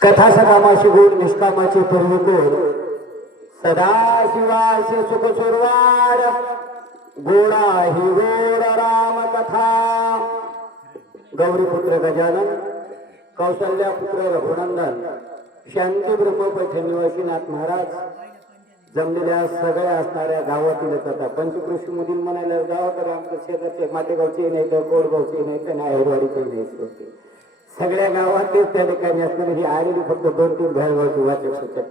कथा सकामाशी गोड निष्कामाची पूर्वीकोड सदाशिवाचे सुख सुरवाड गोडा ही गोड राम कथा गौरीपुत्र गजानन कौशल्यापुत्र रघुनंदन शांती ब्रह्म पैठणीवासीनाथ महाराज जमलेल्या सगळ्या असणाऱ्या गावातील कथा पंचकृषी मधील म्हणायला गावात आमच्या शेजारचे माटेगावचे नाही तर कोडगावचे नाही तर नाहेरवाडीचे नाही सगळ्या गावातील त्या ठिकाणी असणारी ही आलेली फक्त 2-3 भेळगावची वाचक सूचक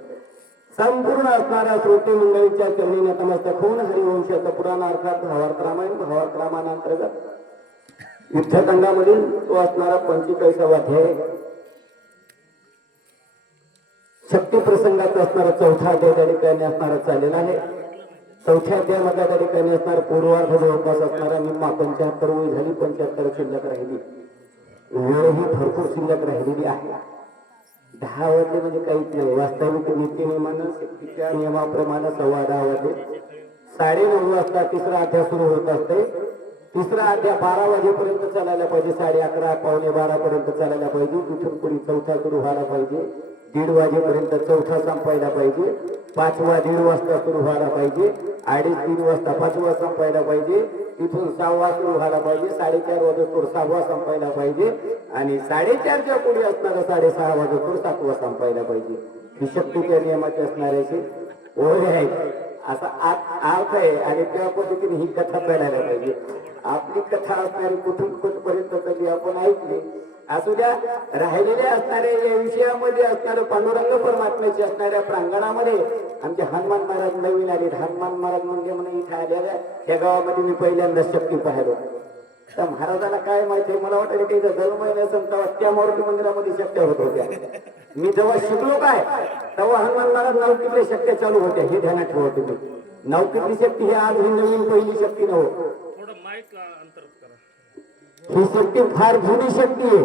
संपूर्ण असणाऱ्या श्रोते मंडळीच्या चरणी नतमस्तक होऊन हरिवंशाचा पुराण अर्थात भावार्थ रामायण भावार्थ रामायणांतर्गत युद्धकांडामधील तो असणारा 45वा अध्याय शक्ती प्रसंगाचा असणारा 4था अध्याय त्या ठिकाणी असणारा चाललेला आहे। 4थ्या अध्यायामधल्या त्या ठिकाणी असणारा पूर्वार्ध जवळपास असणारा निम्मा 75 वय झाली 75 शिल्लक राहिली वेळ ही भरपूर शिल्लक राहिलेली आहे। 10 वाजले म्हणजे काहीच नाही वास्तविक नीतिनियमानं शक्तीच्या नियमाप्रमाणे 10:15 वाजले 9:30 वाजता तिसरा अध्याय सुरू होत असते। तिसरा अध्याय 12 वाजेपर्यंत चालायला पाहिजे 11:30 पावणे 12 पर्यंत चालायला पाहिजे तिथून पुढे 4था सुरू व्हायला पाहिजे 1:30 वाजेपर्यंत 4था संपायला पाहिजे 5वा 1:30 वाजता सुरू व्हायला पाहिजे 2:30-3 वाजता 5वा संपायला पाहिजे तिथून 6वा सुरू व्हायला पाहिजे 4:30 वाजता 6वा संपायला पाहिजे आणि 4:30च्या पुढे असणारा 6:30 वाजता 7वा संपायला पाहिजे। ही शक्तीच्या नियमाची असणाऱ्याची ओळख आहे असा अर्थ आहे आणि त्या पद्धतीने ही कथा चालायला पाहिजे। आपली कथा असणारी कुठून कुठपर्यंत कधी आपण ऐकली असू द्या राहिलेल्या असणाऱ्या या विषयामध्ये असणाऱ्या पांडुरंग परमात्म्याच्या असणाऱ्या प्रांगणामध्ये आमचे हनुमान महाराज नवीन आले। हनुमान महाराज म्हणजे म्हणून इथे आलेल्या त्या गावामध्ये मी पहिल्यांदा शक्ती पाहिलो तर महाराजाला काय माहिती मला वाटलं की जन्म तेव्हा त्या मारुती मंदिरामध्ये शक्त्या होत होत्या। मी जेव्हा शिकलो काय तेव्हा हनुमान महाराज नौकीतल्या शक्त्या चालू होत्या हे ध्यानात ठेवा तुम्ही। नौकीतली शक्ती ही आज ही नवीन पहिली शक्ती नव्हती ही शक्ती फार जुनी शक्ती आहे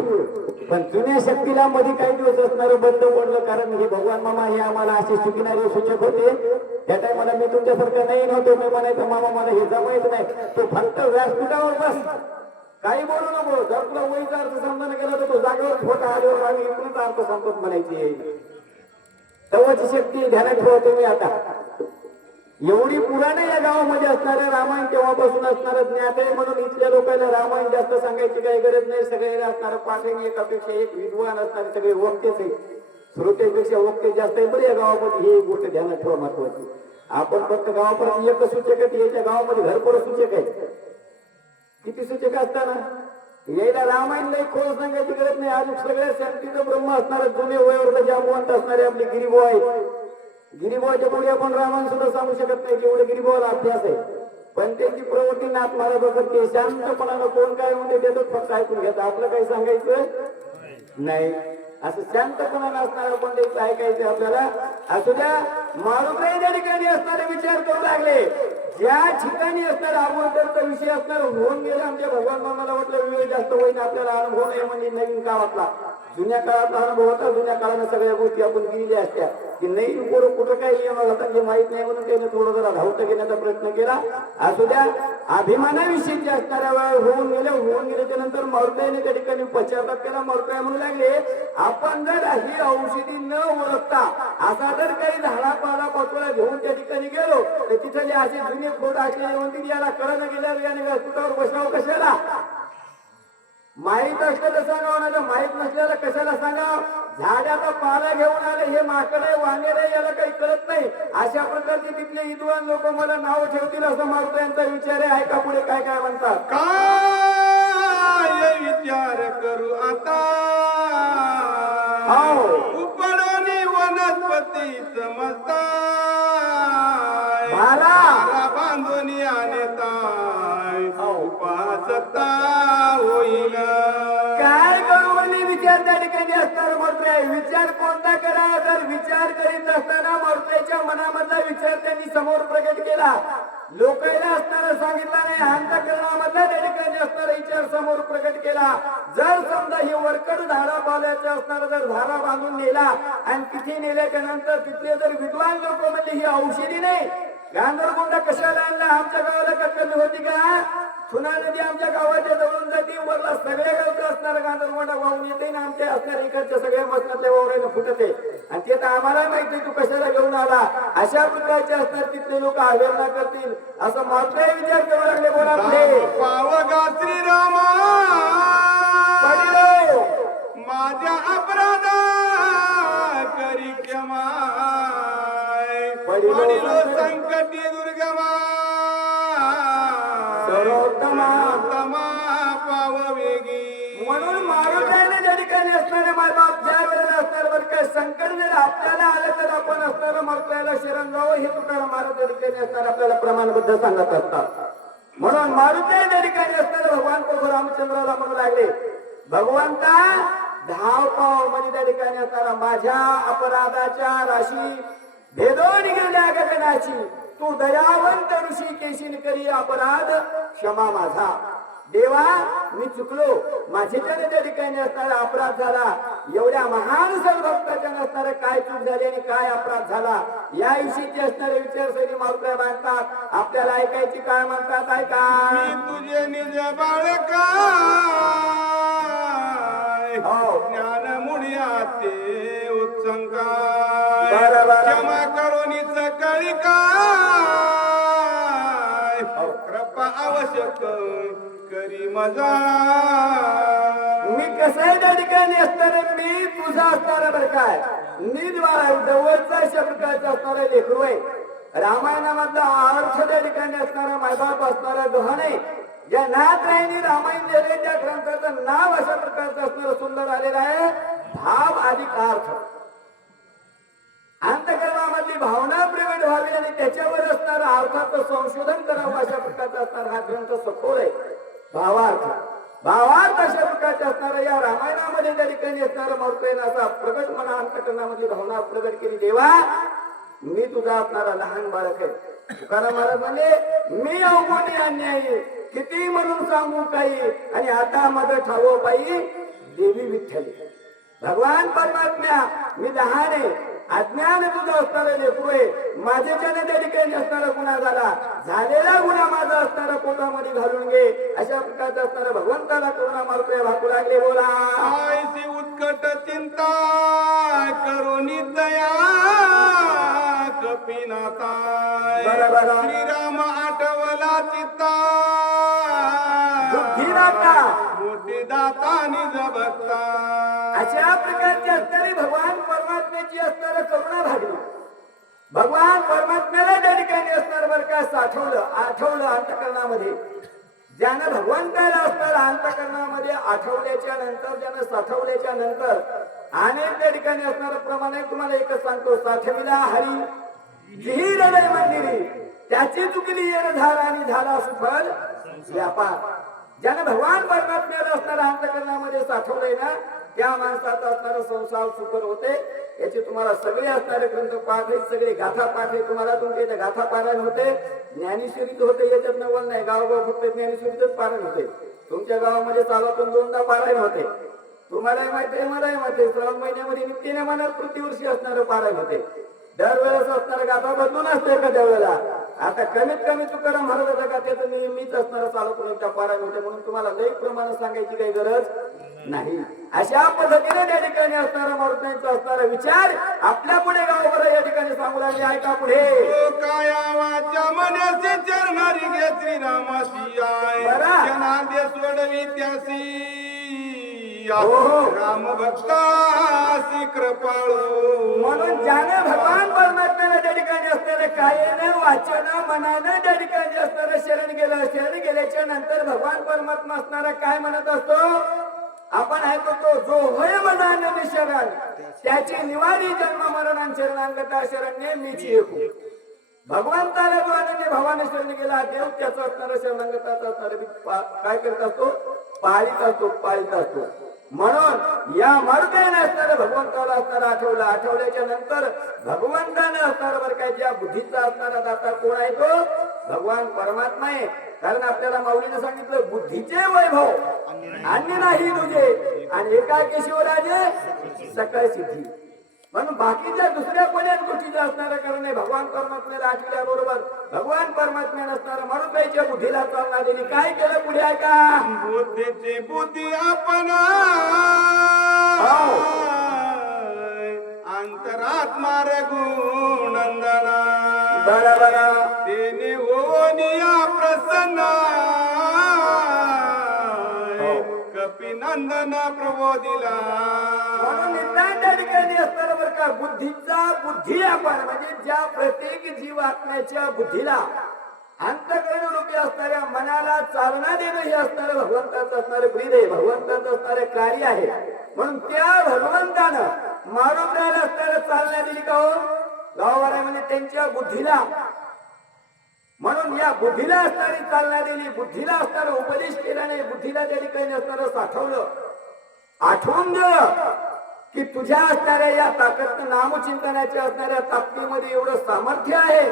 पण जुन्या शक्तीला मध्ये काही दिवस असणारं बंद पडलं कारण हे भगवान मामा हे आम्हाला असे शिकणारे सूचक होते। त्या टायमाला मी तुमच्यासारखं नाही नव्हतो मी म्हणायचं मामा मला हे जमायचं नाही तो फक्त व्यासपीठावर बस काही बोलू नको जर तुला वहीचा अर्थ समजायला गेला तर तो जागेवर फोटा आल्यावर आम्ही इकडून अर्थ समजत म्हणायची तेव्हाची शक्ती ध्यानात ठेवा तुम्ही। आता एवढी पुराणे या गावामध्ये असणाऱ्या रामायण तेव्हापासून असणारं ज्ञात आहे म्हणून इथल्या लोकांना रामायण जास्त सांगायची काही गरज नाही। सगळे असणारं पाठणी एकापेक्षा एक विद्वान असणारे सगळे वक्तेच आहे श्रोतेपेक्षा वक्ते जास्त आहे बरं या गावामध्ये ही गोष्ट ध्यानात ठेवा महत्वाची। आपण फक्त गावापर्यंत एक सूचक आहे याच्या गावामध्ये घरपोर सूचक आहे किती सूचक असताना यायला रामायण लई खोल सांगायची गरज नाही। अजून सगळ्या शांतीचं ब्रह्म असणारं जुने वयोवृद्ध जांबवंत असणारे आपले गिरीबो आहे गिरीबोच्या पुढे आपण रामायण सुद्धा सांगू शकत नाही जेवढे गिरीबोला अभ्यास आहे पण त्यांची प्रवृत्ती नाथ महाराज करते शांतपणानं कोण काय म्हणते त्याचं फक्त ऐकून घेत आपलं काही सांगायचं नाही असं शांतपणानं असणारं पण त्याचं ऐकायचं आपल्याला। असू द्या मारुती त्या ठिकाणी असणारे विचार करू लागले ज्या ठिकाणी असणार अगोदरचा विषय असणार होऊन गेला आमच्या भगवान मामाला वाटलं वेळ जास्त होईल आपल्याला अनुभव नाही म्हणजे नवीन काळातला जुन्या काळातला अनुभव होता जुन्या काळानं सगळ्या गोष्टी आपण गिरल्या असत्या की नाही कुठं काही येणार होता जे माहित नाही म्हणून त्याने थोडं जरा धावत घेण्याचा प्रयत्न केला। असू द्या अभिमानाविषयी असणाऱ्या वेळ होऊन गेल्याच्या नंतर मारुतीने त्या ठिकाणी पश्चाताप केला। मारुती म्हणू लागले आपण जर ही औषधी न ओळखता असा जर काही झाडा पाला पाचोळा घेऊन त्या ठिकाणी गेलो तर तिथले असे जुने फोट असलेले म्हणतील याला कळणं गेल्यावर याने व्यासपीठावर बसावं कशाला माहित असलं तर सांगावं नाही माहित नसल्याला कशाला सांगावं झाडाचा पाला घेऊन आले हे माकड आहे वानेर आहे याला काही कळत नाही अशा प्रकारचे तिथले विद्वान लोक मला नाव ठेवतील असं मारुती यांचा विचार आहे। ऐका पुढे काय काय म्हणतात काय विचार करू आता उपडोनी वनस्पती समजता बांधून आणताय उपासता होईल काय करू म्हणजे विचार त्या ठिकाणी असणार मारुती विचार कोणता करा जर विचार करीत असताना मारुतीच्या मनामधला विचार त्यांनी समोर प्रकट केला लोकांना असणारा सांगितला नाही अंतःकरणामधला त्या ठिकाणी असणारा विचार समोर प्रकट केला। जर समजा ही वरकड धारा पाल्याच्या असणारा जर धारा बांधून नेला आणि तिथे नेल्याच्या नंतर तिथले जर विद्वान लोक म्हणजे ही औषधी नाही गांधरगुंडा कशाला आणला? आमच्या गावाला का कमी होती का? सुना नदी आमच्या गावाच्या जवळून जाते, वरला सगळ्या गावचं असणारा गांधरगुंडा वाहून येते ना आमच्या असणाऱ्या इकडच्या सगळ्या मसनातल्या वावराला फुटते. आणि ते तर आम्हाला माहिती तू कशाला घेऊन आला. अशा प्रकारचे असणार तिथले लोक आवेदना करतील असं मात्र विचार करू लागले. बोला पुढे. पावगा श्रीरामा पडिलो माझ्या अपराधा करी क्षमाय पडिलो संकटी दुर्गमा सर्वोत्तमा पाववेगी. म्हणून मारुतीने ज्या ठिकाणी असणारे मायबाप ज्या वेळेला असणार बरं काय संकट जर आपल्याला आलं तर आपण असणारं मारुतीला शरण जावं हे तुकाराम महाराज त्या ठिकाणी असणार आपल्याला प्रमाणबद्ध सांगत असतात. म्हणून मारुती त्या ठिकाणी असणारे भगवान प्रभू रामचंद्राला म्हणू लागले, भगवंता धाव पाव म्हणजे त्या ठिकाणी असणारा माझ्या अपराधाच्या राशी भेदो निघाल्या गगनाची तू दयावंत ऋषी केशीन करी अपराध क्षमा माझा. देवा मी चुकलो, माझ्याच्याने त्या ठिकाणी असणारा अपराध झाला. एवढ्या महान सद्भक्ताच्या नसणारे काय चूक झाली आणि काय अपराध झाला याविषयीचे असणारे विचारसरणी मारुतीला मांडतात. आपल्याला ऐकायची काय म्हणतात ऐका. मी तुझे निज बाळका ज्ञान मुळ्याते उत्संगाय क्षमा करोनी सकळी काय कृपा आवश्यक करी मजा. मी कसं त्या ठिकाणी असणारे मी तुझा असणारा बरं काय नीलवाळा जवळचा शब्दाचा असणारा लेकरू आहे. रामायणामधला अर्थ त्या ठिकाणी असणारा मायबाप असणारा गहणे ज्या नाथरायनी रामायण लिहिले त्या ग्रंथाचं नाव अशा प्रकारचं असणारं सुंदर आलेलं आहे भाव अधिक अर्थ. अंतःकरणामधली भावना प्रगट व्हावी आणि त्याच्यावर असणारं अर्थाचं संशोधन करावं अशा प्रकारचा असणारा हा ग्रंथ सखोल आहे. भावार्थ भावार्थ अशा प्रकारचे असणारा या रामायणामध्ये त्या ठिकाणी असणारा मारुतीने असा प्रगट मना अंतःकरणामधली भावना प्रगट केली. देवा मी तुझा असणारा लहान बाळक आहे. तुकाराम महाराज म्हणले मी अवगुणी अन्यायी किती म्हणून सांगू काही आणि आता माझं ठावो पायी देवी विठ्ठली. भगवान परमात्म्या मी लहान आहे, अज्ञान तुझं असणारं लेकरू आहे. माझ्याच्याने त्या ठिकाणी असणारा गुन्हा झाला, झालेला गुन्हा माझा असणारा पोटामध्ये घालून घे अशा प्रकारचा असणारा भगवंताला करुणा मारुती भाकू लागले. बोला आयसी उत्कट चिंता करोनी दया कपिनाथाय श्रीराम आठवला चित्ता मोठे दाता निज भक्ता. अशा प्रकारची असणारी भगवान परमात्म्याची असणारं करुणा भागली. भगवान परमात्म्याला त्या ठिकाणी असणार बरं का आठवलं अंतःकरणामध्ये. ज्यानं भगवंताला असणार अंतःकरणामध्ये आठवल्याच्या नंतर ज्यानं साठवल्याच्या नंतर अनेक त्या ठिकाणी असणारं प्रमाणे तुम्हाला एकच सांगतो साठविला हरी जिही हृदय मंदिरी त्याची चुकली येणधार आणि झाला सुफल व्यापार. ज्यानं भगवान परमात्म्याला असणारा अंतःकरणामध्ये साठवलंय ना त्या माणसाचा असणारा संसार सुकर होते. याचे तुम्हाला सगळे असणारे ग्रंथ पाठ आहेत, सगळे गाथा पाठ आहे. तुम्हाला तुमच्या इथे गाथा पारायण होते, ज्ञानेश्वरीच होते, याच्यात नवल नाही. गावोगाव फक्त ज्ञानेश्वरीच पारायण होते. तुमच्या गावामध्ये चालातून 2दा पारायण होते. तुम्हालाही माहिती आहे, मलाही माहिती आहे. श्रावण महिन्यामध्ये नित्याने मनात प्रतिवर्षी असणारं पारायण होते. दरवेळेस असणारा गाथा बदलून असते एखाद्या वेळेला. आता कमीत कमी तुकाराम महाराजाच्या गाथ्याचं नेहमीच असणारा चालू एकदा पारायण होते. म्हणून तुम्हाला लई प्रमाण सांगायची काही गरज नाही. अशा पद्धतीने त्या ठिकाणी असणारा मारुतींचा असणारा विचार आपल्या पुढे गावावर या ठिकाणी सांगू लागले. ऐका पुढे. काया वाचा मनाचे चरणारी घे श्रीरामाशी आय जनादे सोडवी त्यासी राम भक्तासी कृपाळू. म्हणून ज्याने भगवान परमात्म्याला त्या ठिकाणी असणारे कायेने वाचन मनाने त्या ठिकाणी असणारं शरण गेल्याच्या नंतर भगवान परमात्मा असणारा काय म्हणत असतो आपण ऐकतो जो होय मनाने शरण त्याची निवारी जन्म मरण शरणांगता शरण्ये मीची एकू. भगवंताला जो अनन्य भावाने शरण गेला देव त्याचं असणारं शरणांगताचं असणारं काय करत असतो पाळीत असतो. म्हणून या मारुतीने असणारं भगवंताला असणारं आठवल्याच्या नंतर भगवंताने असणारं बरं काय ज्या बुद्धीचा असणारा दाता कोण आहे तो भगवान परमात्मा आहे. कारण आपल्याला माऊलीने सांगितलं बुद्धीचे वैभव अन्य नाही तुझे आणि एका केशवराजे सकळ सिद्धी. म्हणून बाकीच्या दुसऱ्या कोण्याच गोष्टीचं असणारं कारण नाही. भगवान परमात्म्याला आठवल्याबरोबर भगवान परमात्म्या नसणारं मारुताईच्या बुद्धीला चालना दिली. काय केलं पुढे ऐका. बुद्धीची बुद्धी आपण अंतरात्मा रघुनंदना बरोबर तेने ओनिया प्रसन्न कपिनंदन प्रबोधिला. म्हणून निदान त्या ठिकाणी असणारं बरं का बुद्धी आपण म्हणजे ज्या प्रत्येक जीव आत्म्याच्या बुद्धीला अंतःकरण रूपी असणाऱ्या मनाला चालना देणं हे असणारं भगवंताचं असणारं ब्रीद आहे, भगवंताचं असणारं कार्य आहे. म्हणून त्या भगवंतानं मारुतीला असणारं चालना दिली का हो गावामध्ये त्यांच्या बुद्धीला. म्हणून या बुद्धीला असणारी चालना दिली, बुद्धीला असणारा उपदेश केला नाही, बुद्धीला त्या ठिकाणी असणारं साठवलं. आठवून दिलं की तुझ्या असणाऱ्या या ताकद नामचिंतनाच्या असणाऱ्या ताकदीमध्ये एवढं सामर्थ्य आहे.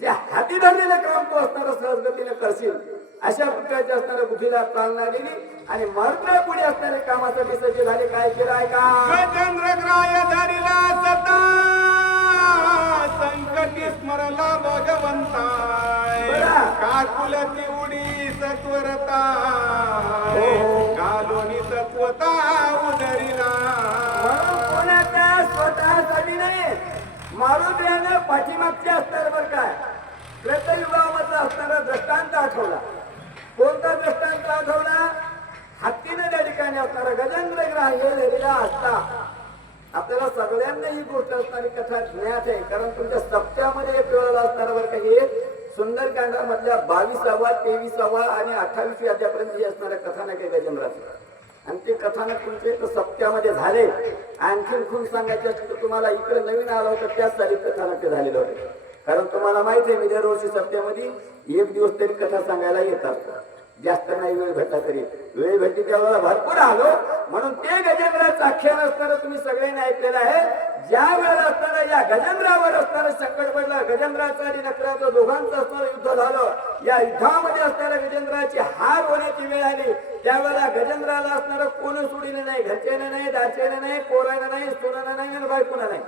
जे हाती धरलेलं काम तू असणारं सहजगतीने करशील. अशा प्रकारच्या असणाऱ्या बुद्धीला चालना दिली आणि मारुतीला पुढे असणारे कामासाठी सज्ज झाले. काय केलं ऐका. गजेंद्रग्राय धरिला सता संकटी स्मरला भगवंता काकुलती उडी सत्वरता कालोनी सत्वता उदरिला. कोणाच्या स्वतःसाठी नाही. मारुतीनं पाठीमागचे असणार बरं काय कृतयुगामधला असणारा दृष्टांत आठवला. कोणता दृष्टांत आठवला. हत्तीनं त्या ठिकाणी असणारा गजेंद्रग्राह्य धरिला असता. आपल्याला सगळ्यांना ही गोष्ट असणारी कथा ज्ञात आहे कारण तुमच्या सप्त्यामध्ये एक वेळेला असणारा बरं का हे सुंदरकांडामधल्या 22वा 23वा आणि 28व्या अध्यापर्यंत असणाऱ्या कथानक आहे गजेंद्राचं. आणि ते कथानक तुमचे इथं सप्त्यामध्ये झाले. आणखीन खून सांगायचे असते तर तुम्हाला इकडे नवीन आलं होतं त्याच साली कथानक झालेलं होते. कारण तुम्हाला माहिती आहे मी दरवर्षी सप्त्यामध्ये एक दिवस तरी कथा सांगायला येतात. जास्त नाही वेळ भेटला तरी वेळ भेटली त्यावेळेला भरपूर आलो. म्हणून ते गजेंद्राचं आख्यान असणारं तुम्ही सगळ्यांनी ऐकलेलं आहे. ज्या वेळेला असणारं या गजेंद्रावर असणारं संकट पडलं, गजेंद्राचं आणि नकराचं दोघांचं असणारं युद्ध झालं. या युद्धामध्ये असणाऱ्या गजेंद्राची हार होण्याची वेळ आली. त्यावेळेला गजेंद्राला असणारं कोण सोडिलं नाही. घरच्यानं नाही, दाच्यानं नाही, पोरानं नाही, सुनानं नाही आणि बायकोनं नाही.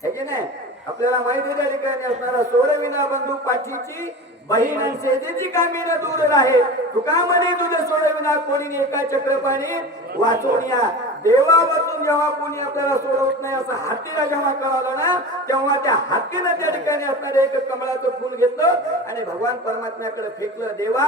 हे की नाही. आपल्याला माहिती त्या ठिकाणी असणारा सोडविना बंधू पाठीची बहीण आणि सेजेची कामीनं दूर राहे. तुकामध्ये तुझे सोडविना कोणी एका चक्रपाणी वाचवण्या. देवापासून जेव्हा कोणी आपल्याला सोडवत नाही असं हातीला जेव्हा कळवलं ना तेव्हा त्या हातीनं त्या ठिकाणी असणारे एक कमळाचं फुल घेतलं आणि भगवान परमात्म्याकडे फेकलं. देवा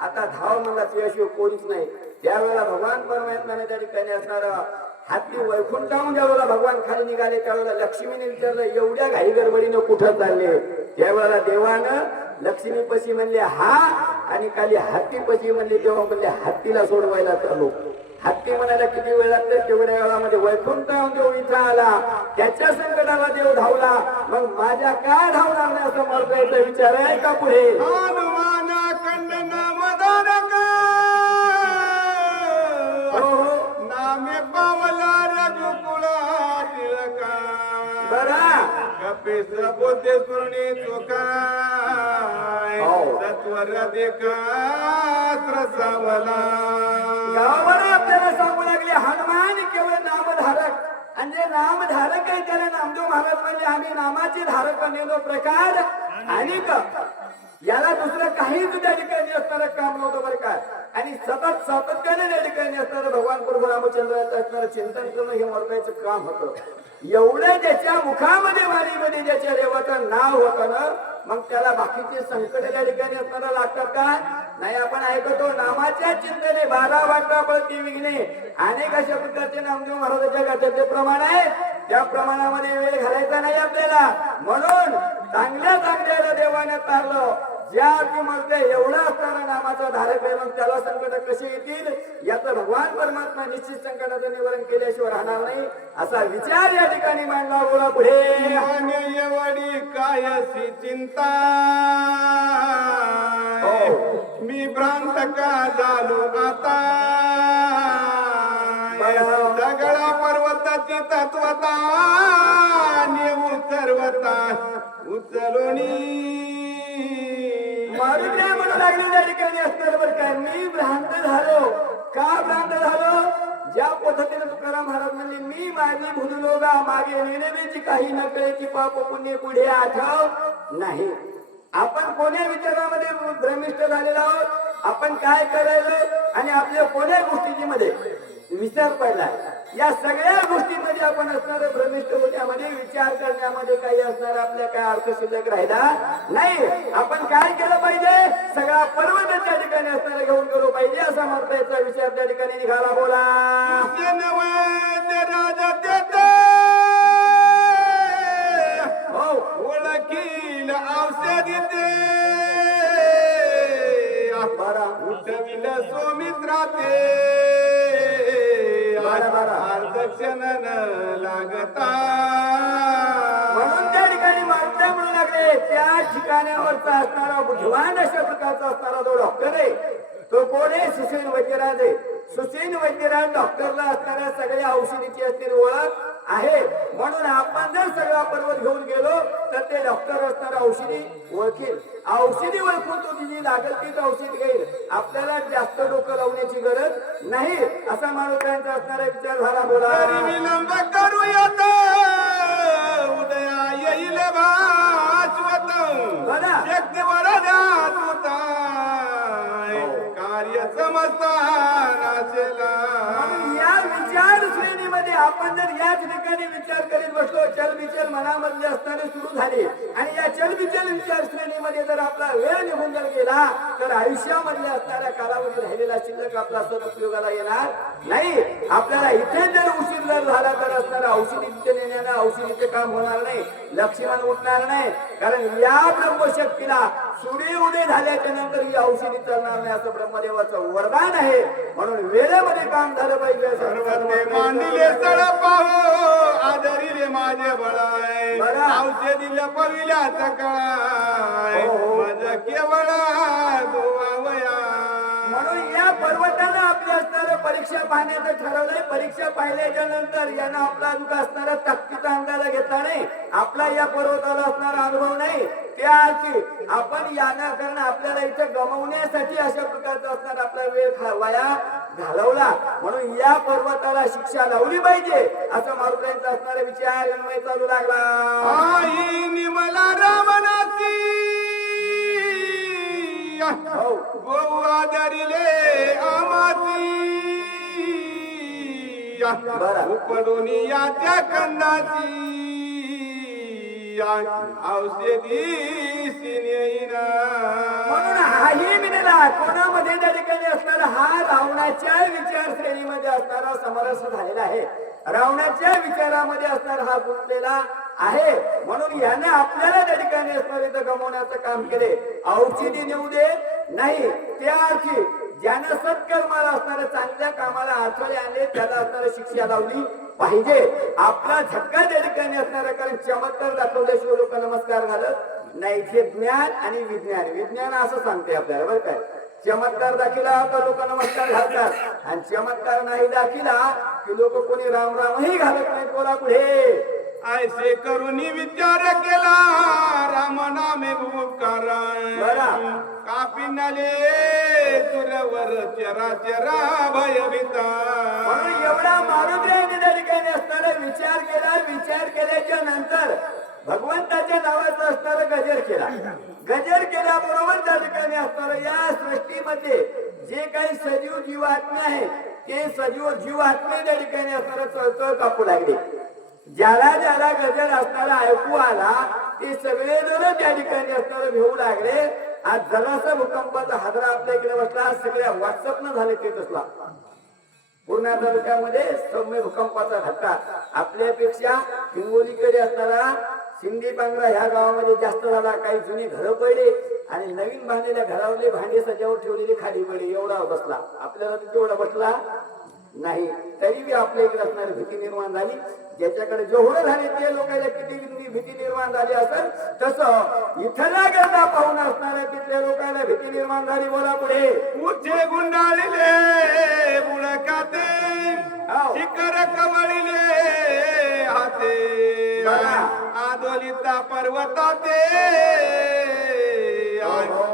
आता धाव मला तुझ्याशिवाय कोणीच नाही. त्यावेळेला भगवान परमात्म्याने त्या ठिकाणी असणारा हाती वैकुंठाहून ज्यावेळेला भगवान खाली निघाले त्यावेळेला लक्ष्मीने विचारलं एवढ्या घाई गडबडीनं कुठं चालले. त्यावेळेला देवानं लक्ष्मी पशी म्हणले हा आणि खाली हत्ती पशी म्हणले तेव्हा म्हणले हत्तीला सोडवायला चालू. हत्ती म्हणायला किती वेळ लागते तेवढ्या वेळामध्ये वैकुंठाहून देव इथं आला. त्याच्या संकटाला देव धावला. मग माझ्या काय धावणार नाही असं मारुतीचा विचार आहे का पुढे. हनुमान खंड नामधारक नामे पावला रघुकुला टिळका बरा कपे सबोते सुरणी चोकाय सत्वर देखा त्रसावला. गावाला आपल्याला सांगू लागले हनुमान केवळ नामधारक आणि जे नामधारक आहे त्याला नामदेव महाराज म्हणजे आम्ही नामाचे धारक नेलो प्रकार आणि याला दुसरं काहीच त्या ठिकाणी असणारं काम नव्हतं बरं काय. आणि सतत सातत्याने त्या ठिकाणी असणारं भगवान प्रभू रामचंद्राचं असणारं चिंतन करणं हे मारुतीचं काम होतं. एवढं त्याच्या मुखामध्ये वाणीमध्ये ज्याच्या देवाचं नाव होतं ना मग त्याला बाकीचे संकट त्या ठिकाणी असणारा लागतात का नाही. आपण ऐकतो नामाच्या चिंतने 12 वाटा पळती विघ्ने. अनेक अशा प्रकारचे नामदेव महाराजांच्या गाथ्याचे प्रमाण आहे. त्या प्रमाणामध्ये वेळ घालायचा नाही आपल्याला. म्हणून चांगल्या देवाने तारलं. ज्या किंमत एवढा असणारा नामाचा धारक आहे मग त्याला संकट कसे येतील याचं भगवान परमात्मा निश्चित संकटाचं निवारण केल्याशिवाय राहणार नाही असा विचार या ठिकाणी मांडला. बोला पुढे. एवढी कायसी चिंता मी भ्रांत का झालो आता दगडा पर्वताची तत्वता नेऊ सर्वता उचलूनी. मारुती म्हणू लागली त्या ठिकाणी असणार बरं काय. मी भ्रांत झालो. का भ्रांत झालो. ज्या पद्धतीने तुकाराम महाराज म्हणले मी माझी भुललोगा मागे नेणेची काही न कळेची पाप पुण्य पुढे आठव नाही. आपण कोण्या विचारामध्ये भ्रमिष्ट झालेलो आहोत, आपण काय करायलो आणि आपल्या कोण्या गोष्टीची मध्ये विचार पडलाय, या सगळ्या गोष्टींमध्ये आपण असणार भ्रमिष्ट होण्यामध्ये विचार करण्यामध्ये काही असणार आपल्या काय अर्थ शिल्लक राहिला नाही. आपण काय केलं पाहिजे, सगळा पर्वत त्या ठिकाणी असणारा घेऊन गेलो पाहिजे असा मात्र विचार त्या ठिकाणी निघाला. बोला राजा देते हो ओळखील औषधी ते उठविल सौमित्रा ते दक्षिण लागता. म्हणून त्या ठिकाणी मारुत्या म्हणू लागले त्या ठिकाणावरचा असणारा बुद्धिवान अशा प्रकारचा असणारा जो डॉक्टर आहे तो कोण आहे, सुसेन वैद्यराज आहे. सुसेन वैद्यराज डॉक्टरला असणाऱ्या सगळ्या औषधीची असलेली ओळख आहे. म्हणून आपण जर सगळा पर्वत घेऊन गेलो तर ते डॉक्टर असणारा औषधी ओळखेल, औषधी ओळखून तो जी लागेल तीच औषध घेईल. आपल्याला जास्त डोकं लावण्याची गरज नाही असा माणूसांचा असणारा विचार झाला. बोला विलंब करूयात उदया येईल भास्वत बघा शक्ती वरदात होता कार्य समजता नासेला. म्हणून या विचार श्रेणीमध्ये आपण जर याच ठिकाणी विचार करीत बसलो, चलबिचल मनामधले असणारे सुरू झाले आणि या चलबिचल विचार श्रेणीमध्ये जर आपला वेळ निघून जर गेला तर आयुष्यामधल्या असणाऱ्या कालावधी राहिलेला शिल्लक आपला सदुपयोगाला येणार नाही. आपल्याला इथे जर उशीर जर झाला तर असणाऱ्या औषधी तिथे नेण्यानं औषधीचे काम होणार नाही, लक्ष्मण उठणार नाही. कारण या ब्रह्मशक्तीला सूर्य उदय झाल्याच्या नंतर ही औषधी चालणार नाही असं ब्रह्मदेवाचं वरदान आहे. म्हणून वेळेमध्ये काम झालं पाहिजे. मांडिले स्थळ पाहू आदरिले माझे बळाय औषधीला पविल्याचा कळाय माझा केवळ गोवावया. म्हणून या पर्वतानं आपली असणारं परीक्षा पाहण्याचं ठरवलंय. परीक्षा पाहिल्याच्या नंतर यानं आपला अजून असणारा ताकदीचा अंदाजा घेतला नाही, आपला या पर्वताला असणारा अनुभव नाही. त्याची आपण यानं कारण आपल्याला इथे गमवण्यासाठी अशा प्रकारचा असणारा आपला वेळ वाया घालवला. म्हणून या पर्वताला शिक्षा लावली पाहिजे असं मारुतींचा असणारा विचार विनिमय चालू लागला. आई निर्मला रामनाची गोऊ आदरिले आमाची उपडून याच्या कंदाची औषधी सिनेईना. म्हणून हाही मिळाला कोणामध्ये त्या ठिकाणी असणारा हा रावणाच्या विचार श्रेणीमध्ये असणारा समरस झालेला आहे, रावणाच्या विचारामध्ये असणारा हा गुंतलेला आहे. म्हणून याने आपल्याला त्या ठिकाणी असणारे गमवण्याचं काम केले. औषधी नेऊ दे नाही, त्या अर्थी ज्यानं सत्कर्माला असणाऱ्या चांगल्या कामाला अडथळे आणले त्याला असणारी शिक्षा लावली पाहिजे. आपला झटका त्या ठिकाणी असणारा कारण चमत्कार दाखवल्याशिवाय लोक नमस्कार घालत नाही. ते ज्ञान आणि विज्ञान, विज्ञान असं सांगते आपल्याला बरं काय, चमत्कार दाखिला तर लोक नमस्कार घालतात आणि चमत्कार नाही दाखिला की लोक कोणी राम रामही घालत नाहीत. बोला पुढे ऐसे करून विचार केला राम नामे उपकार कापिनाले तुरवर चरा चरा भयभीता. म्हणून एवढा मारुती त्या ठिकाणी असणारा विचार केला. विचार केल्याच्या नंतर भगवंताच्या नावाचा असणारा गजर केला. गजर केल्याबरोबर त्या ठिकाणी असणारा या सृष्टीमध्ये जे काही सजीव जीवात्मे आहे ते सजीव जीवात्मे त्या ठिकाणी असणारा चळचळ कापू लागले. ज्याला ज्याला गजर असणारा ऐकू आला ते सगळे जण त्या ठिकाणी असणारे भिवू लागले. आज जरासा भूकंपाचा हादरा आपल्या इकडे बसला, सगळ्या व्हॉट्सअपनं झाले ते तसला. पूर्णा तालुक्यामध्ये सौम्य भूकंपाचा धक्का. आपल्यापेक्षा हिंगोलीकडे असणारा शिंदे पांगरा ह्या गावामध्ये जास्त झाला. काही जुनी घरं पडली आणि नवीन बांधलेल्या घरावरले भांडे सजावर ठेवलेले खाली पडले. एवढा बसला, आपल्याला तेवढा बसला नाही. तरी बी आपल्या इकडे असणारी भीती निर्माण झाली. ज्याच्याकडे जेवढं झाले ते लोकांना किती भीती निर्माण झाली असेल तसं इथला गर्दा पाहून असणाऱ्या तिथल्या लोकांना भीती निर्माण झाली. बोला पुढे उठे गुंडाळले बुडकाते शिखर कवळिले हाते आदोलिता पर्वताते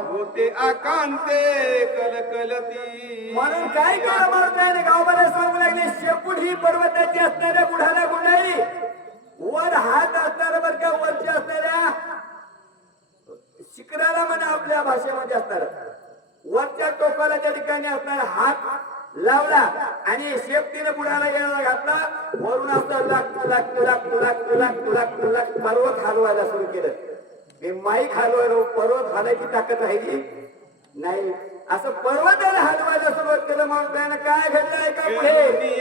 होते आकांते कलकलती. म्हणून काय केलं मारुतीने गावाला सांगू लागले शेपूट ही पर्वताची असणाऱ्या बुढाला गुंडाळी वर हात असणारा बर का वरच्या असणाऱ्या शिखराला म्हणा आपल्या भाषेमध्ये असणार वरच्या टोकाला त्या ठिकाणी असणारा हात लावला आणि शेपटीने बुडाला गेला घातला वरून असं लाख पर्वत हलवायला सुरू केलं हे माईक हलवायला पर्वत हलायची ताकद राहिली नाही असं पर्वताला हलवायला सुरुवात केलं म्हणून त्यानं काय घडलंय का पुढे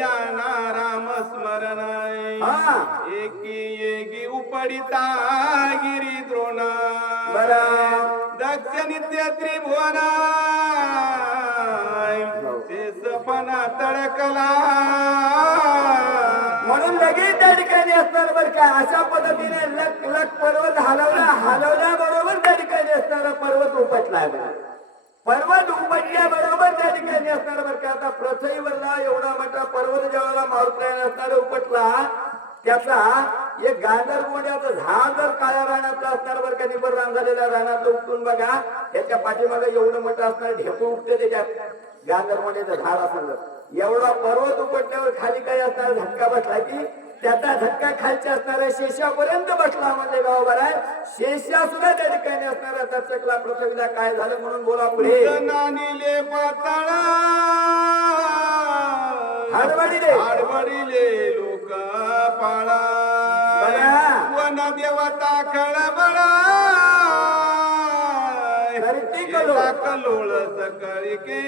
राम स्मरण हा एकी एकी उपडिता गिरी द्रोणा बरं दक्ष नित्य त्रिभुवना शेषपणा तडकला म्हणून लगेच त्या ठिकाणी असणार बर का अशा पद्धतीने लख लख पर्वत हलवल्या बरोबर त्या ठिकाणी असणारा पर्वत उपटला पर्वत उपटल्याबरोबर त्या ठिकाणी असणार बर का आता पृथ्वीवरला एवढा मोठा पर्वत ज्यावेळेला मारुतीने असणारा उपटला त्याचा एक गांधरगोंड्याचं झाड जर काळ्या रानातलं असणार बर का निबर रान झालेल्या रानातलं उपटून बघा त्याच्या पाठीमागे एवढं मोठं असणार ढेकूळ उठते त्याच्यात गांधरगोंड्याचं झाड असणार एवढा पर्वत उपटल्यावर खाली काय असणार धक्का बसला की त्याचा धक्का खालच्या असणाऱ्या शेषापर्यंत बसला म्हणजे गावभर आहे शेषा सुद्धा त्या ठिकाणी असणाऱ्या दर्शकला पृथ्वीला काय झालं म्हणून बोला पुढे नानीले पाताळा हडबडीले लोक पाळा बरं. वन देवता कळबळा कलोळ सकाळी के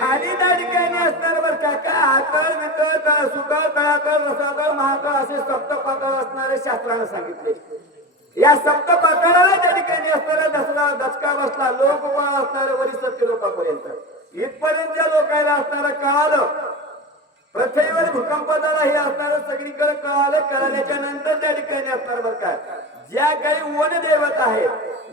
खाली त्या ठिकाणी असणार बर का आकळ विकळ सुकळ तळाकळ रसाकळ महाकळ असे सप्त पातळ असणारे शास्त्राने सांगितले या सप्त पातळाला त्या ठिकाणी असणारा दसरा दचका बसला लोकपाळ असणारे वरिष्ठ लोकांपर्यंत इथपर्यंत लोकांना असणारं कळालं पृथ्वीवर भूकंप झाला हे असणारं सगळीकडे कळाल्याच्या नंतर त्या ठिकाणी असणार बर का ज्या काही वनदेवता आहेत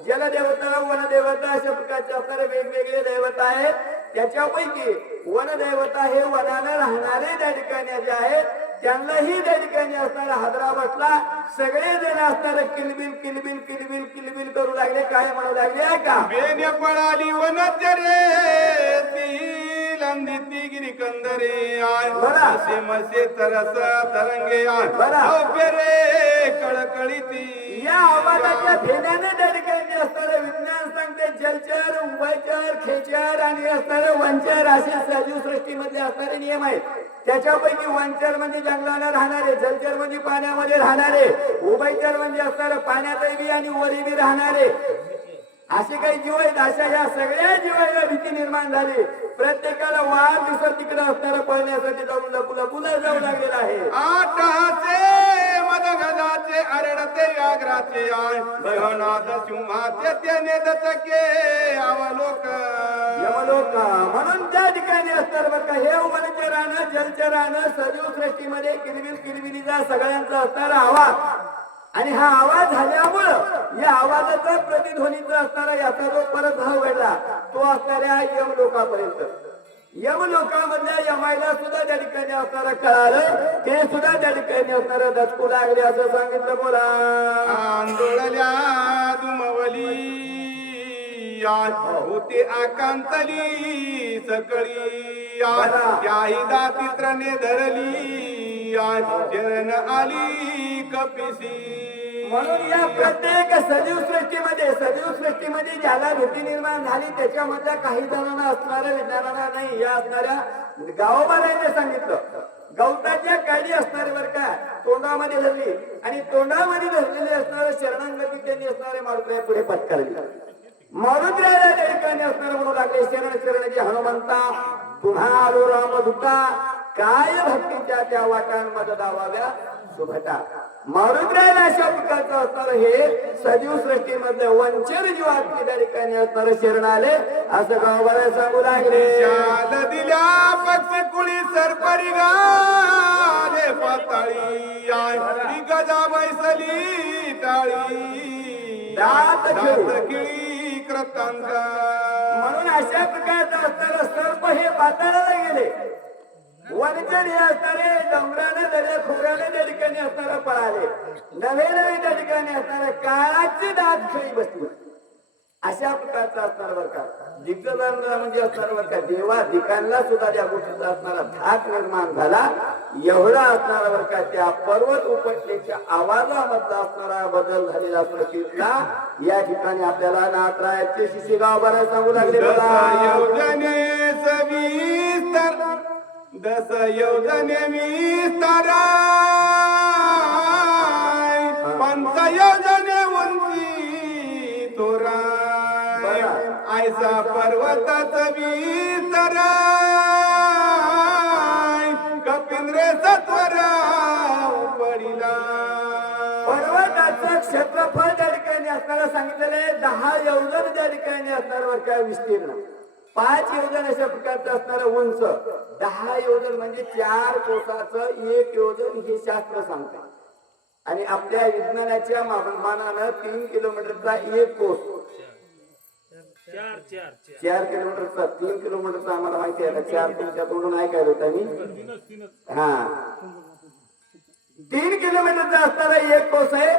जलदेवता वनदेवता अशा प्रकारचे असणारे वेगवेगळे देवता आहेत त्याच्यापैकी वनदेवता हे वनानं राहणारे त्या ठिकाणी जे आहेत त्यांनाही त्या ठिकाणी असणारा हादरा बसला सगळे जण असणारे किलबिल किलबिल किलबिल किलबिल करू लागले काय म्हणू लागले का बेने पळाली वनचरे ती लंदिती गिरी कंदरे आय मसे मसे तरस तरंगे आय पेरे कळकळीती या आवाजाच्या भेदाने त्या ठिकाणी असणारे विज्ञान सांगते जलचर उभयचर खेचर आणि असणारे वनचर असे सजीव सृष्टीमध्ये असणारे नियम आहेत त्याच्यापैकी वनचर म्हणजे जंगलाला राहणारे जलचर म्हणजे पाण्यामध्ये राहणारे उभयचर म्हणजे असणारे पाण्यातही आणि वरी बी राहणारे असे काही जीव आहेत अशा या सगळ्या जीवाला भीती निर्माण झाली प्रत्येकाला वाघ दिसत तिकडे असणारा पळण्यासाठी जाऊन लपूला जाऊ लागलेला आहे आटाचे मदगदाचे अरडते व्याघ्राचे आय भयनाद सिंहाचे त्याने दचके अवलोक यमलोक म्हणून त्या ठिकाणी असणार बरं का हे वनचरानं जलचरानं सजीव सृष्टीमध्ये किलबिल किलबिलीचा सगळ्यांचा असणारा आवाज आणि हा आवाज झाल्यामुळं या आवाजाचा प्रतिध्वनीचा असणारा याचा जो परत भाव घडला तो असणाऱ्या यमलोकापर्यंत यमलोकामधल्या यमायला सुद्धा त्या ठिकाणी असणारा कळालं ते सुद्धा त्या ठिकाणी असणारं दचकू लागले असं सांगितलं बोला आंदोळल्या दुमवली होते आकांतली सकळी त्याही दातित्रने धरली जन आली कपिसी म्हणून या प्रत्येक सजीव सृष्टीमध्ये ज्याला भीती निर्माण झाली त्याच्यामधल्या काही जणांना असणाऱ्या विज्ञानाला नाही या असणाऱ्या गावोबाऱ्यांनी सांगितलं गवताच्या काडी असणारे बर का तोंडामध्ये धरली आणि तोंडामध्ये धरलेली असणारे शरणांगती त्यांनी असणारे मारुतीला पुढे पत्करली मारुतीला त्या ठिकाणी असणारे म्हणू लागले शरण हनुमंता पुन्हा आलो रामदूता काय भक्तीच्या त्या वाटांमध्ये दावाव्या सुभटा मारुतीला अशा प्रकारचं असणार हे सजीव सृष्टीमध्ये वंचर जीवात त्या ठिकाणी असणारे शरण आले असं गावबाला सांगू लागले शाल दिल्या पक्षी कुळी सरपरी गाले पाताळी आय गजा बैसली टाळी दात किळी क्रतांग म्हणून अशा प्रकारचं असणारं सर्प हे पाताळाला गेले वनचर हे असणारे डोंगराने दर्या खोऱ्याने त्या ठिकाणी असणारे पळाले नवे त्या ठिकाणी असणारे काळाची दात खेळी बसली अशा प्रकारचा असणार बरं का दिग्गजांना म्हणजे असणार बरं का देवाधिकांना सुद्धा त्या गोष्टीचा असणारा धाक निर्माण झाला एवढा असणारा बरं का त्या पर्वत उपटण्याच्या आवाजामधला असणारा बदल झालेला प्रतीतला या ठिकाणी आपल्याला नाथरायाचे शिशीगाव बरं सांगू लागले योजने सविस्तर दस योजने विस्तार पंच योजने उंची तोरा ऐसा पर्वताच विस्तार कपिंद्रे सत्वरा पडिला पर्वताचं क्षेत्रफळ त्या ठिकाणी असणारा सांगितलेलं आहे 10 योजन त्या ठिकाणी असणार बरं का विस्तीर्ण 5 योजन अशा प्रकारचं असणार उंच 10 योजन म्हणजे 4 कोसाचं 1 योजन हे शास्त्र सांगते आणि आपल्या विज्ञानाच्या मानानं 3 किलोमीटरचा 1 कोस 4 किलोमीटरचा 3 किलोमीटरचा आम्हाला माहिती आहे 4 तुमच्या तोंडून ऐकायला होता मी हा 3 किलोमीटरचा असणारा 1 कोस आहे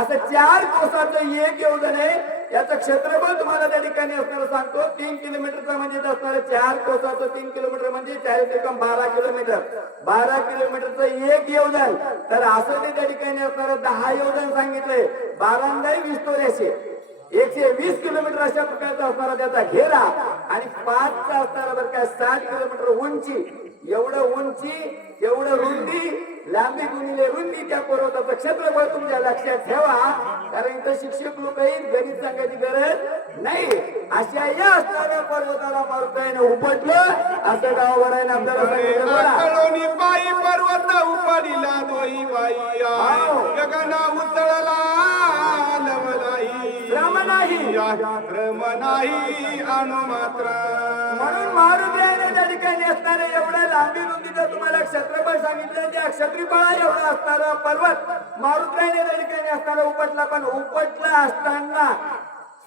असं 4 कोसाचं 1 योजन आहे याचं क्षेत्रफळ तुम्हाला त्या ठिकाणी असणारं सांगतो 3 किलोमीटरचा म्हणजे असणारं 4 कोसाचं 3 किलोमीटर म्हणजे 12 किलोमीटर 12 किलोमीटरचं 1 योजन तर असं ते त्या ठिकाणी असणारं 10 योजन सांगितलंय 12 20 तोऱ्याशे 120 किलोमीटर अशा प्रकारचा असणारा त्याचा घेरा आणि 5चा असणारा बरं काय 60 किलोमीटर उंची एवढं उंची एवढं रुंदी लांबी गुणिले रुंदी त्या पर्वताचं क्षेत्रफळ तुमच्या लक्षात ठेवा कारण इथं शिक्षक लोक गणित सांगायची गरज नाही अशा या असणाऱ्या पर्वताला मारुताईनं उपटलं असं गावावरायनं आपल्याला सांगितलं पायी पर्वत उपडिला दोई बाई गगना उचळला श्रम नाही श्रम नाही अणुमात्र म्हणून मारुतीने त्या ठिकाणी असणारे एवढ्या लांबी रुंदीचं तुम्हाला क्षेत्रफळ सांगितलं त्या क्षेत्रफळा एवढा असणारा पर्वत मारुतीने त्या ठिकाणी असणारा उपटला पण उपटला असताना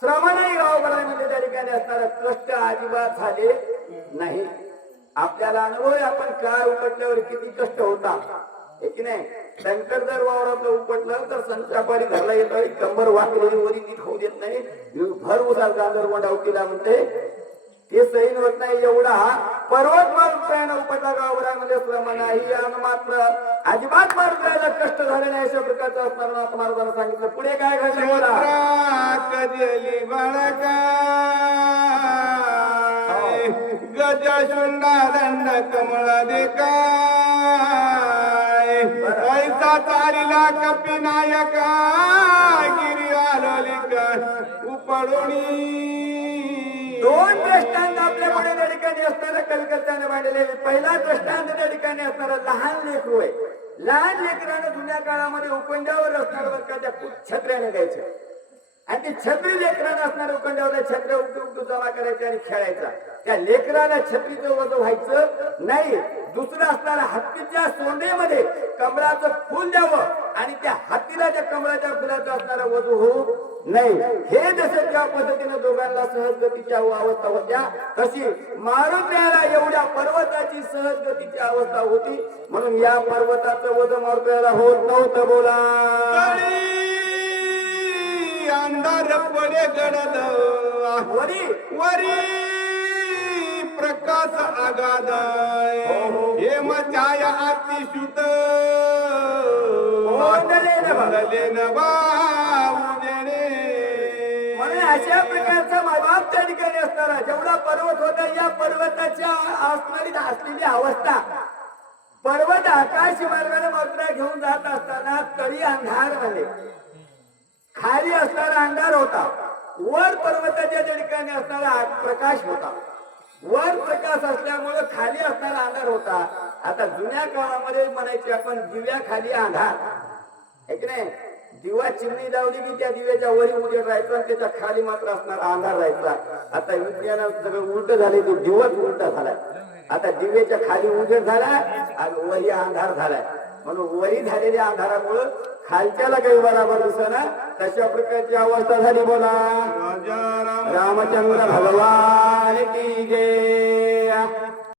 श्रम नाही गावकऱ्यांमध्ये त्या ठिकाणी असणारा कष्ट अजिबात झाले नाही आपल्याला अनुभव आहे आपण काय उपटल्यावर किती कष्ट होता की नाही शंकर जर वावरातलं उपटलं तर संचापारी घरला येतो कंबर वाकलेली वरी नीट होऊ देत नाही भर उसाल गांजर वडावतीला म्हणते ते सैन होत नाही एवढा पर्वत मारुतीनं उपटला गावरामध्ये श्रम नाही मात्र अजिबात मारुतीला कष्ट झाले नाही अशा प्रकारचं असणार नाथ महाराजांना सांगितलं पुढे काय घडलं कजली बाळका गजशुंडा दंड कमळ देखा ऐसा चालिला कपी नायका गिरी आलोलिका उपडोणी 2 दृष्टांत आपल्या पुढे त्या ठिकाणी असणारा कलकत्त्याने मांडलेले पहिला दृष्टांत त्या ठिकाणी असणारा लहान लेकरू आहे लहान लेकरानं जुन्या काळामध्ये उकंड्यावर असणाऱ्या वर्गाच्या छत्र्याने द्यायच्या आणि ते छत्री लेकरानं असणाऱ्या उकंड्यावर छत्र्या उपयुक्त जमा करायच्या आणि खेळायचा त्या लेकराला छत्रीचं वजन व्हायचं नाही दुसरं असणाऱ्या हत्तीच्या सोंडेमध्ये कमळाचं फुल द्यावं आणि त्या हत्तीला त्या कमळाच्या फुलाचं असणारं वजू होऊ नाही हे जसं ज्या पद्धतीने दोघांना सहज गतीच्या अवस्था होत्या तशी मारुतीला एवढ्या पर्वताची सहज गतीची अवस्था होती म्हणून या पर्वताचं वजन मारुतीला होत नव्हतं बोला अंधार पडे गडद वरी वरी प्रकाश आगाद हे मचाया अतिशुद्ध म्हणून अशा प्रकारचा मायबाप त्या ठिकाणी असणारा जेवढा पर्वत होता या पर्वताच्या असलेली अवस्था पर्वत आकाश मार्गाने मात्र घेऊन जात असताना तळी अंधार मध्ये खाली असणारा अंधार होता वर पर्वताच्या त्या ठिकाणी असणारा प्रकाश होता वर प्रकाश असल्यामुळे खाली असणारा अंधार होता आता जुन्या काळामध्ये म्हणायचे आपण दिव्या खाली अंधार है की नाही दिवा चिमणी लावली की त्या दिव्याच्या वरी उजेड राहायचा आणि त्याच्या खाली मात्र असणारा अंधार राहायचा आता विज्ञानात सगळं उलट झाले तो दिवस उलटा झालाय आता दिव्याच्या खाली उजेड झालाय आणि वरी अंधार झालाय म्हणून वरी झालेल्या अंधारामुळं खालच्याला काही बराबर दिसना तशा प्रकारची अवस्था झाली बोला रामचंद्र भगवान की जय